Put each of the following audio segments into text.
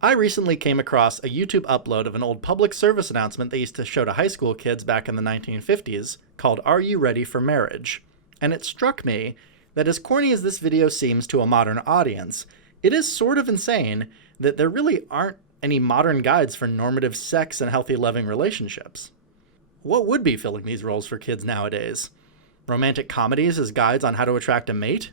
I recently came across a YouTube upload of an old public service announcement they used to show to high school kids back in the 1950s called Are You Ready for Marriage? And it struck me that as corny as this video seems to a modern audience, it is sort of insane that there really aren't any modern guides for normative sex and healthy loving relationships. What would be filling these roles for kids nowadays? Romantic comedies as guides on how to attract a mate?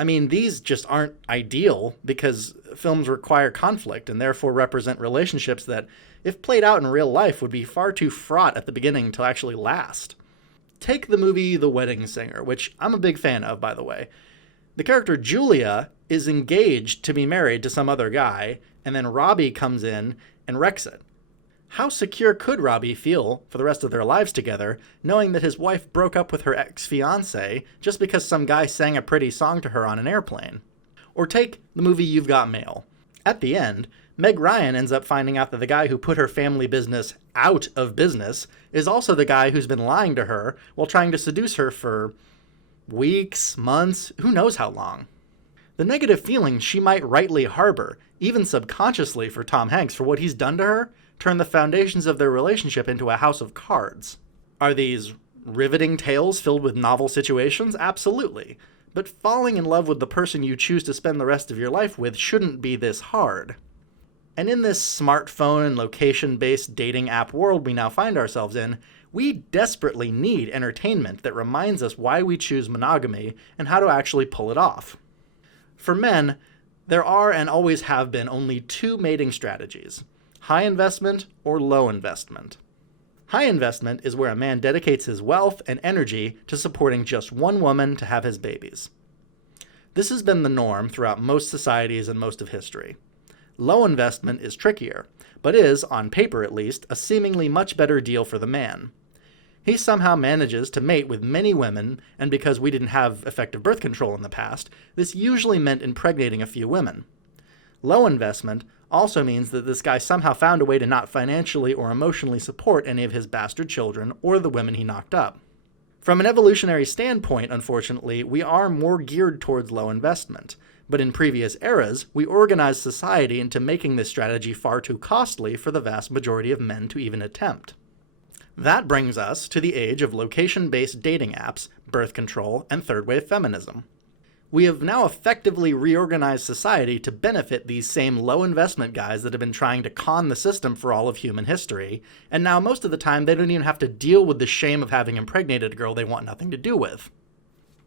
I mean, these just aren't ideal because films require conflict and therefore represent relationships that, if played out in real life, would be far too fraught at the beginning to actually last. Take the movie The Wedding Singer, which I'm a big fan of, by the way. The character Julia is engaged to be married to some other guy, and then Robbie comes in and wrecks it. How secure could Robbie feel for the rest of their lives together, knowing that his wife broke up with her ex-fiancé just because some guy sang a pretty song to her on an airplane? Or take the movie You've Got Mail. At the end, Meg Ryan ends up finding out that the guy who put her family business out of business is also the guy who's been lying to her while trying to seduce her for weeks, months, who knows how long. The negative feelings she might rightly harbor, even subconsciously for Tom Hanks for what he's done to her, turn the foundations of their relationship into a house of cards. Are these riveting tales filled with novel situations? Absolutely. But falling in love with the person you choose to spend the rest of your life with shouldn't be this hard. And in this smartphone and location-based dating app world we now find ourselves in, we desperately need entertainment that reminds us why we choose monogamy and how to actually pull it off. For men, there are and always have been only two mating strategies: high investment or low investment. High investment is where a man dedicates his wealth and energy to supporting just one woman to have his babies. This has been the norm throughout most societies and most of history. Low investment is trickier, but is, on paper at least, a seemingly much better deal for the man. He somehow manages to mate with many women, and because we didn't have effective birth control in the past, this usually meant impregnating a few women. Low investment also means that this guy somehow found a way to not financially or emotionally support any of his bastard children or the women he knocked up. From an evolutionary standpoint, unfortunately, we are more geared towards low investment, but in previous eras, we organized society into making this strategy far too costly for the vast majority of men to even attempt. That brings us to the age of location-based dating apps, birth control, and third-wave feminism. We have now effectively reorganized society to benefit these same low-investment guys that have been trying to con the system for all of human history, and now most of the time they don't even have to deal with the shame of having impregnated a girl they want nothing to do with.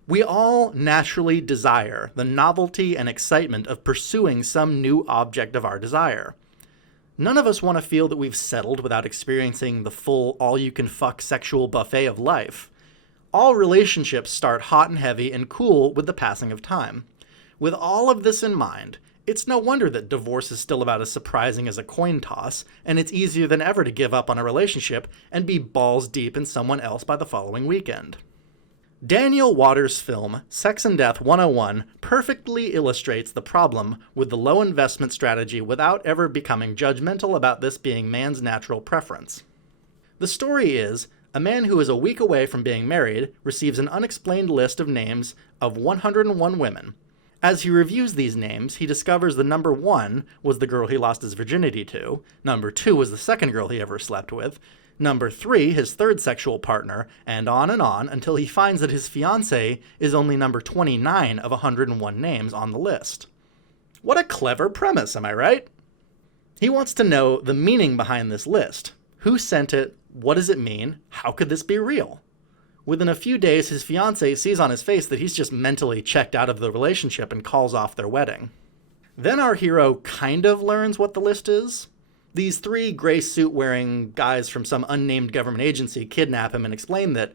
We all naturally desire the novelty and excitement of pursuing some new object of our desire. None of us want to feel that we've settled without experiencing the full all-you-can-fuck sexual buffet of life. All relationships start hot and heavy and cool with the passing of time. With all of this in mind, it's no wonder that divorce is still about as surprising as a coin toss, and it's easier than ever to give up on a relationship and be balls deep in someone else by the following weekend. Daniel Waters' film, Sex and Death 101, perfectly illustrates the problem with the low investment strategy without ever becoming judgmental about this being man's natural preference. The story is, a man who is a week away from being married receives an unexplained list of names of 101 women. As he reviews these names, he discovers the number 1 was the girl he lost his virginity to, number 2 was the second girl he ever slept with, number 3 his third sexual partner, and on until he finds that his fiancée is only number 29 of 101 names on the list. What a clever premise, am I right? He wants to know the meaning behind this list. Who sent it? What does it mean? How could this be real? Within a few days, his fiancée sees on his face that he's just mentally checked out of the relationship and calls off their wedding. Then our hero kind of learns what the list is. These 3 gray suit-wearing guys from some unnamed government agency kidnap him and explain that,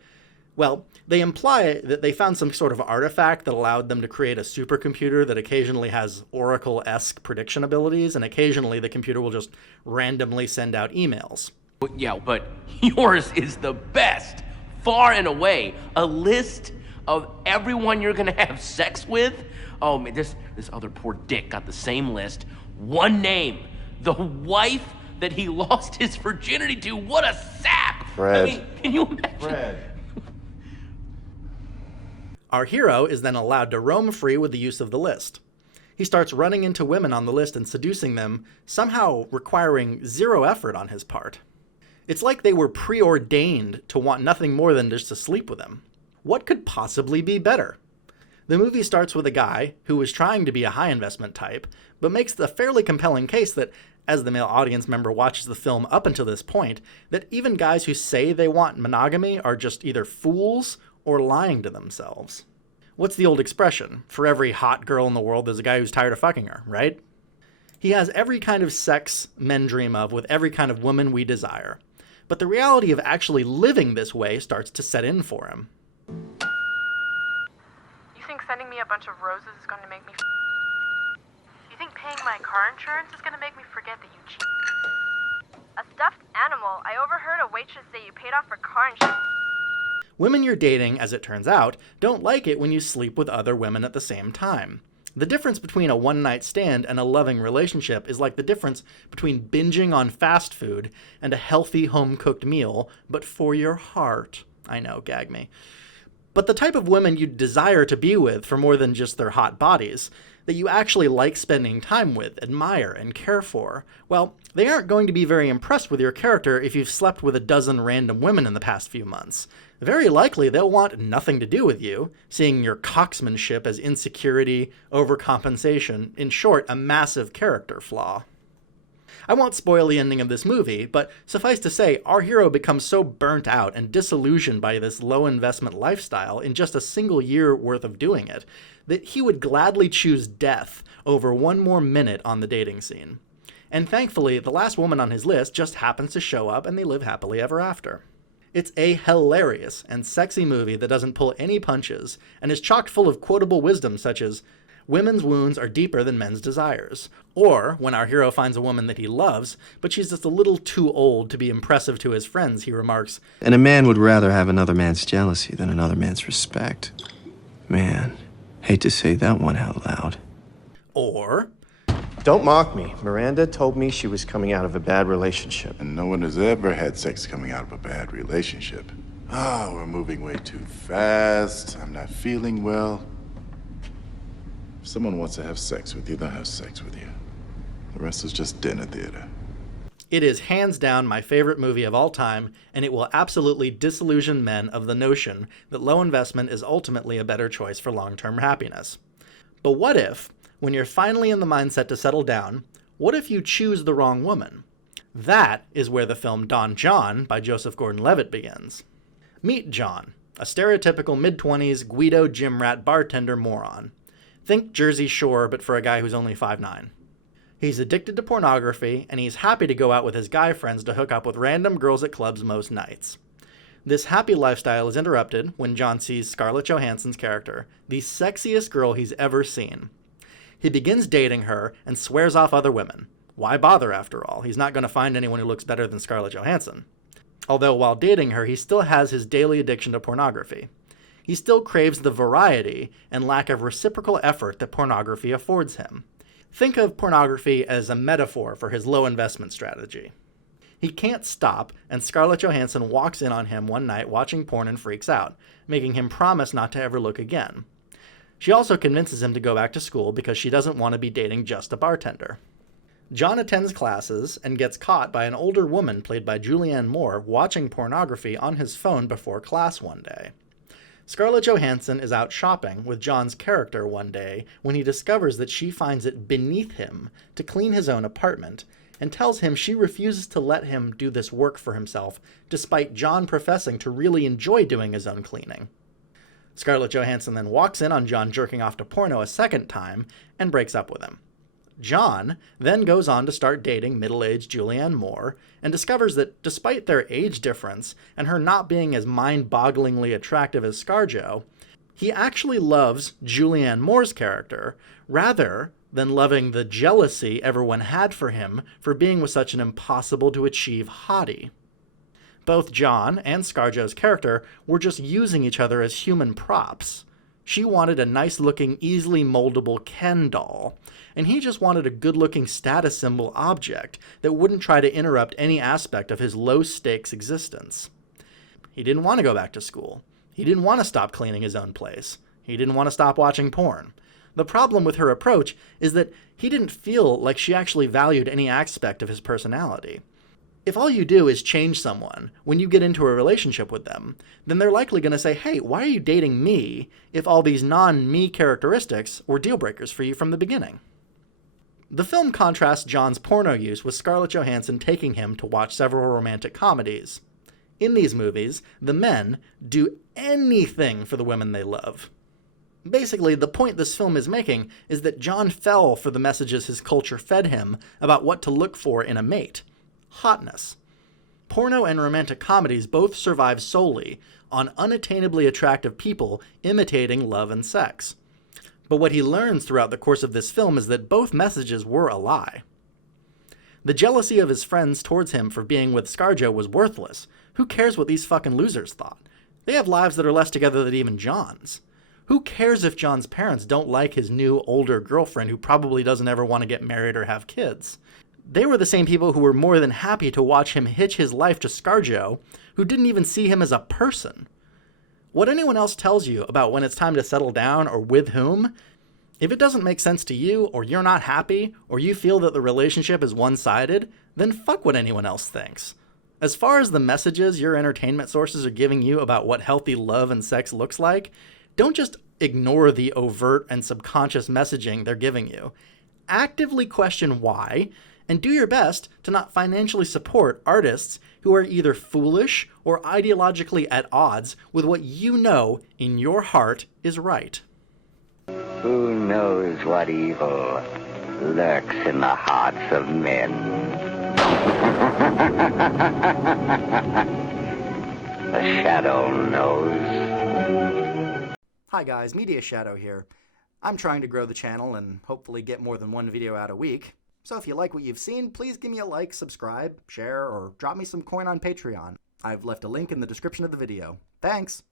well, they imply that they found some sort of artifact that allowed them to create a supercomputer that occasionally has Oracle-esque prediction abilities, and occasionally the computer will just randomly send out emails. Yeah, but yours is the best, far and away. A list of everyone you're gonna have sex with? Oh man, this other poor dick got the same list. One name. The wife that he lost his virginity to. What a sap! Fred. I mean, can you imagine? Fred. Our hero is then allowed to roam free with the use of the list. He starts running into women on the list and seducing them, somehow requiring zero effort on his part. It's like they were preordained to want nothing more than just to sleep with him. What could possibly be better? The movie starts with a guy who is trying to be a high investment type, but makes the fairly compelling case that, as the male audience member watches the film up until this point, that even guys who say they want monogamy are just either fools or lying to themselves. What's the old expression? For every hot girl in the world, there's a guy who's tired of fucking her, right? He has every kind of sex men dream of with every kind of woman we desire. But the reality of actually living this way starts to set in for him. You think sending me a bunch of roses is going to make me You think paying my car insurance is going to make me forget that you cheated? A stuffed animal. I overheard a waitress say you paid off for car insurance. Women you're dating, as it turns out, don't like it when you sleep with other women at the same time. The difference between a one-night stand and a loving relationship is like the difference between binging on fast food and a healthy home-cooked meal, but for your heart. I know, gag me. But the type of women you desire to be with for more than just their hot bodies, that you actually like spending time with, admire, and care for, well, they aren't going to be very impressed with your character if you've slept with a dozen random women in the past few months. Very likely they'll want nothing to do with you, seeing your cocksmanship as insecurity, overcompensation, in short, a massive character flaw. I won't spoil the ending of this movie, but suffice to say, our hero becomes so burnt out and disillusioned by this low-investment lifestyle in just a single year worth of doing it, that he would gladly choose death over one more minute on the dating scene. And thankfully, the last woman on his list just happens to show up and they live happily ever after. It's a hilarious and sexy movie that doesn't pull any punches and is chock full of quotable wisdom such as, "Women's wounds are deeper than men's desires." Or, when our hero finds a woman that he loves, but she's just a little too old to be impressive to his friends, he remarks, "And a man would rather have another man's jealousy than another man's respect. Man, hate to say that one out loud." Or, "Don't mock me. Miranda told me she was coming out of a bad relationship." And no one has ever had sex coming out of a bad relationship. We're moving way too fast. I'm not feeling well. If someone wants to have sex with you, they'll have sex with you. The rest is just dinner theater. it is hands down my favorite movie of all time, and it will absolutely disillusion men of the notion that low investment is ultimately a better choice for long-term happiness. But what if, when you're finally in the mindset to settle down, what if you choose the wrong woman? That is where the film Donjon by Joseph Gordon-Levitt begins. Meet John, a stereotypical mid-20s Guido gym rat bartender moron. Think Jersey Shore, but for a guy who's only 5'9". He's addicted to pornography, and he's happy to go out with his guy friends to hook up with random girls at clubs most nights. This happy lifestyle is interrupted when John sees Scarlett Johansson's character, the sexiest girl he's ever seen. He begins dating her and swears off other women. Why bother, after all? He's not going to find anyone who looks better than Scarlett Johansson. Although while dating her, he still has his daily addiction to pornography. He still craves the variety and lack of reciprocal effort that pornography affords him. Think of pornography as a metaphor for his low investment strategy. He can't stop, and Scarlett Johansson walks in on him one night watching porn and freaks out, making him promise not to ever look again. She also convinces him to go back to school because she doesn't want to be dating just a bartender. John attends classes and gets caught by an older woman played by Julianne Moore watching pornography on his phone before class one day. Scarlett Johansson is out shopping with John's character one day when he discovers that she finds it beneath him to clean his own apartment and tells him she refuses to let him do this work for himself despite John professing to really enjoy doing his own cleaning. Scarlett Johansson then walks in on John jerking off to porno a second time and breaks up with him. John then goes on to start dating middle-aged Julianne Moore and discovers that despite their age difference and her not being as mind-bogglingly attractive as ScarJo, he actually loves Julianne Moore's character rather than loving the jealousy everyone had for him for being with such an impossible-to-achieve hottie. Both John and ScarJo's character were just using each other as human props. She wanted a nice-looking, easily moldable Ken doll, and he just wanted a good-looking status symbol object that wouldn't try to interrupt any aspect of his low-stakes existence. He didn't want to go back to school. He didn't want to stop cleaning his own place. He didn't want to stop watching porn. The problem with her approach is that he didn't feel like she actually valued any aspect of his personality. If all you do is change someone when you get into a relationship with them, then they're likely going to say, hey, why are you dating me if all these non-me characteristics were deal breakers for you from the beginning? The film contrasts John's porno use with Scarlett Johansson taking him to watch several romantic comedies. In these movies, the men do anything for the women they love. Basically, the point this film is making is that John fell for the messages his culture fed him about what to look for in a mate. Hotness. Porno and romantic comedies both survive solely on unattainably attractive people imitating love and sex. But what he learns throughout the course of this film is that both messages were a lie. The jealousy of his friends towards him for being with ScarJo was worthless. Who cares what these fucking losers thought? They have lives that are less together than even John's. Who cares if John's parents don't like his new, older girlfriend who probably doesn't ever want to get married or have kids? They were the same people who were more than happy to watch him hitch his life to ScarJo, who didn't even see him as a person. What anyone else tells you about when it's time to settle down or with whom, if it doesn't make sense to you, or you're not happy, or you feel that the relationship is one-sided, then fuck what anyone else thinks. As far as the messages your entertainment sources are giving you about what healthy love and sex looks like, don't just ignore the overt and subconscious messaging they're giving you. Actively question why, and do your best to not financially support artists who are either foolish or ideologically at odds with what you know in your heart is right. Who knows what evil lurks in the hearts of men? The Shadow knows. Hi guys, Media Shadow here. I'm trying to grow the channel and hopefully get more than one video out a week. So if you like what you've seen, please give me a like, subscribe, share, or drop me some coin on Patreon. I've left a link in the description of the video. Thanks!